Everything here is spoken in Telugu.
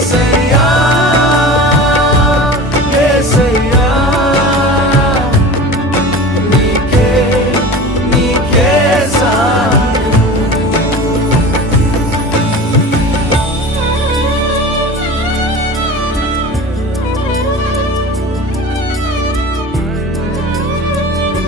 say.